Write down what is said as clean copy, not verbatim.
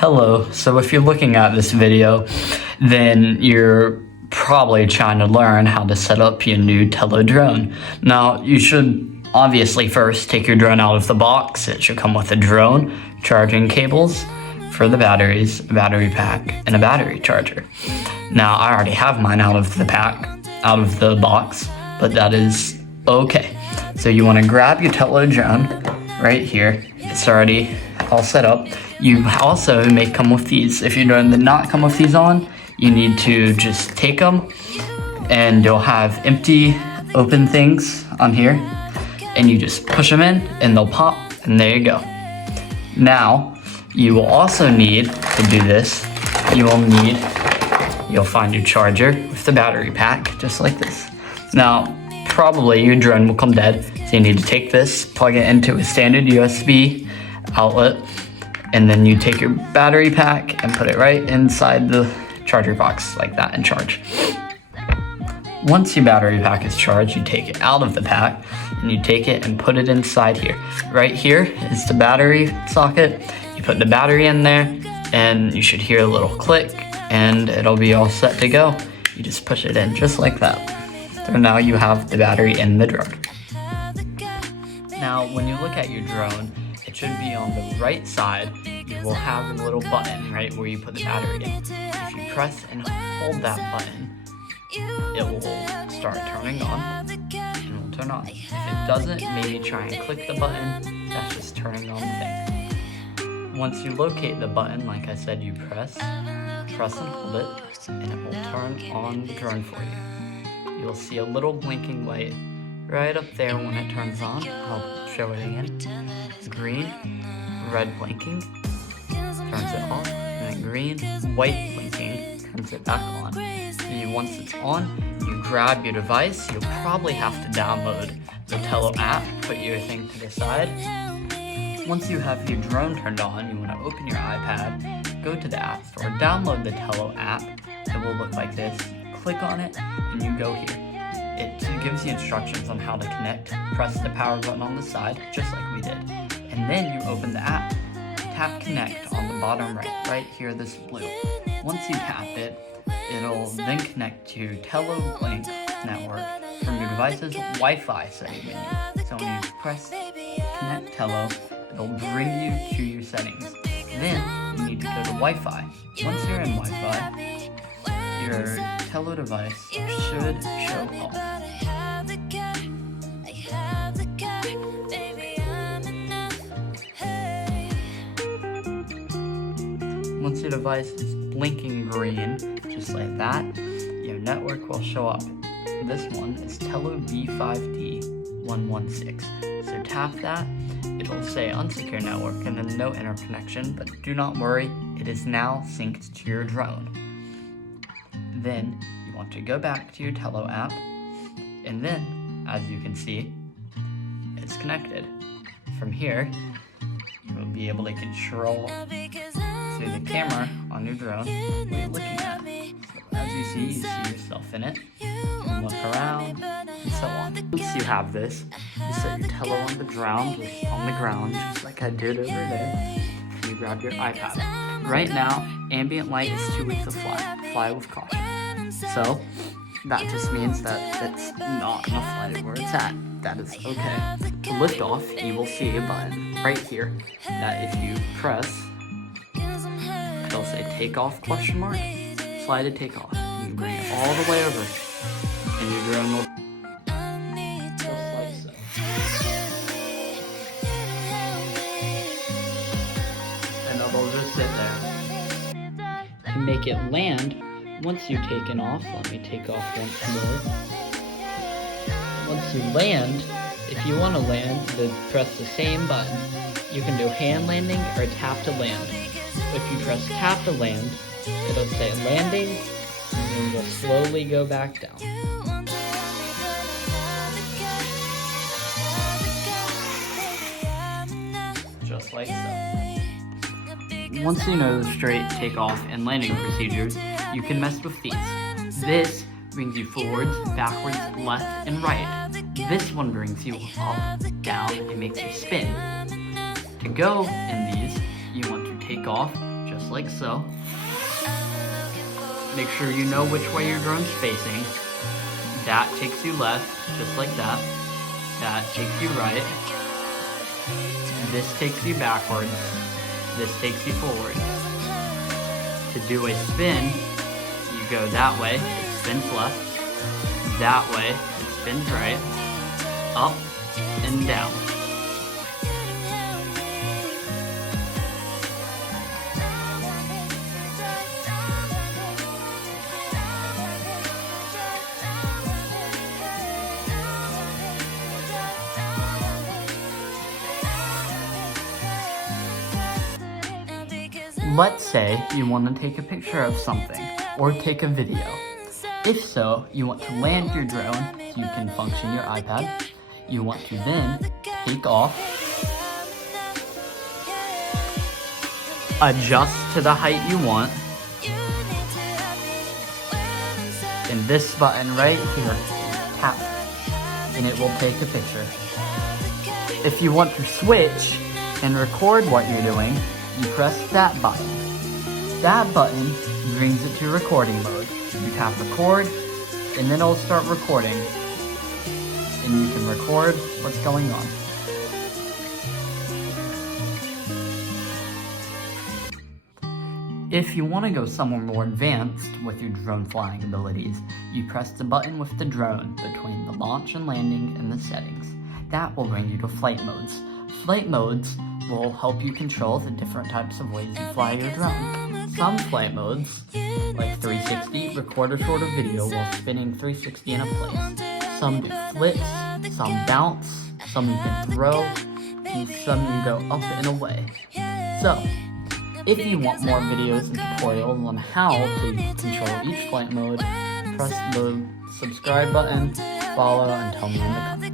Hello, so if you're looking at this video, then you're probably trying to learn how to set up your new Tello drone. Now, you should obviously first take your drone out of the box. It should come with a drone, charging cables for the batteries, a battery pack, and a battery charger. Now, I already have mine out of the box, but that is okay. So you want to grab your Tello drone right here. It's already all set up. You also may come with these. If your drone did not come with these on, you need to just take them and you'll have empty open things on here and you just push them in and they'll pop and there you go. Now, you will also need to do this. You'll find your charger with the battery pack, just like this. Now, probably your drone will come dead, so you need to take this, plug it into a standard USB outlet, and then you take your battery pack and put it right inside the charger box like that and charge. Once your battery pack is charged, you take it out of the pack and you take it and put it inside here. Right here is the battery socket. You put the battery in there and you should hear a little click and it'll be all set to go. You just push it in just like that. So now you have the battery in the drone. Now, when you look at your drone, it should be on the right side. You will have a little button right where you put the battery in. If you press and hold that button, it will start turning on and it will turn on. If it doesn't, maybe try and click the button. That's just turning on the thing. Once you locate the button, like I said, you press and hold it, and it will turn on the drone for you. You'll see a little blinking light right up there when it turns on. I'll show it again. Green, red blinking, turns it off, and then green, white blinking, turns it back on. And once it's on, you grab your device. You'll probably have to download the Tello app, put your thing to the side. Once you have your drone turned on, you want to open your iPad, go to the App Store, download the Tello app. It will look like this. Click on it, and you go here. It gives you instructions on how to connect. Press the power button on the side, just like we did. And then you open the app. Tap connect on the bottom right here, this blue. Once you tap it, it'll then connect to Tello Link network from your device's Wi-Fi setting menu. So when you press connect Tello, it'll bring you to your settings. Then you need to go to Wi-Fi. Once you're in Wi-Fi, your Tello device should show up. Once your device is blinking green, just like that, your network will show up. This one is Tello B5D116. So tap that, it'll say unsecure network and then no interconnection, but do not worry, it is now synced to your drone. Then you want to go back to your Tello app, and then, as you can see, it's connected. From here, you'll be able to control through the camera on your drone what you're looking at. So as you see yourself in it. You can look around, and so on. Once you have this, you set your Tello on the ground, just like I did over there. You grab your iPad. Right now, ambient light is too weak to fly. Fly with caution. So, that just means that it's not enough light where it's at. That is okay. To lift off, you will see a button right here that if you press, it'll say take off ? Slide to take off. You can bring it all the way over, and your drone will just like so. And it'll just sit there. To make it land, once you've taken off, let me take off once more. Once you land, if you want to land, then press the same button. You can do hand landing or tap to land. If you press tap to land, it'll say landing, and then we'll slowly go back down. Just like so. Once you know the straight takeoff and landing procedures, you can mess with these. This brings you forwards, backwards, left, and right. This one brings you up, down, and makes you spin. To go in these, you want to take off just like so. Make sure you know which way your drone's facing. That takes you left, just like that. That takes you right. This takes you backwards. This takes you forward. To do a spin, you go that way, it spins left. That way, it spins right. Up and down. Let's say you want to take a picture of something, or take a video. If so, you want to land your drone so you can function your iPad. You want to then take off, adjust to the height you want, and this button right here, tap, and it will take a picture. If you want to switch and record what you're doing, you press that button. That button brings it to recording mode. You tap record, and then it'll start recording. And you can record what's going on. If you want to go somewhere more advanced with your drone flying abilities, you press the button with the drone between the launch and landing and the settings. That will bring you to flight modes. Flight modes will help you control the different types of ways you fly your drone. Some flight modes, like 360, record a shorter video while spinning 360 in a place. Some do flips, some bounce, some you can throw, and some you go up and away. So, if you want more videos and tutorials on how to control each flight mode, press the subscribe button, follow, and tell me in the comments.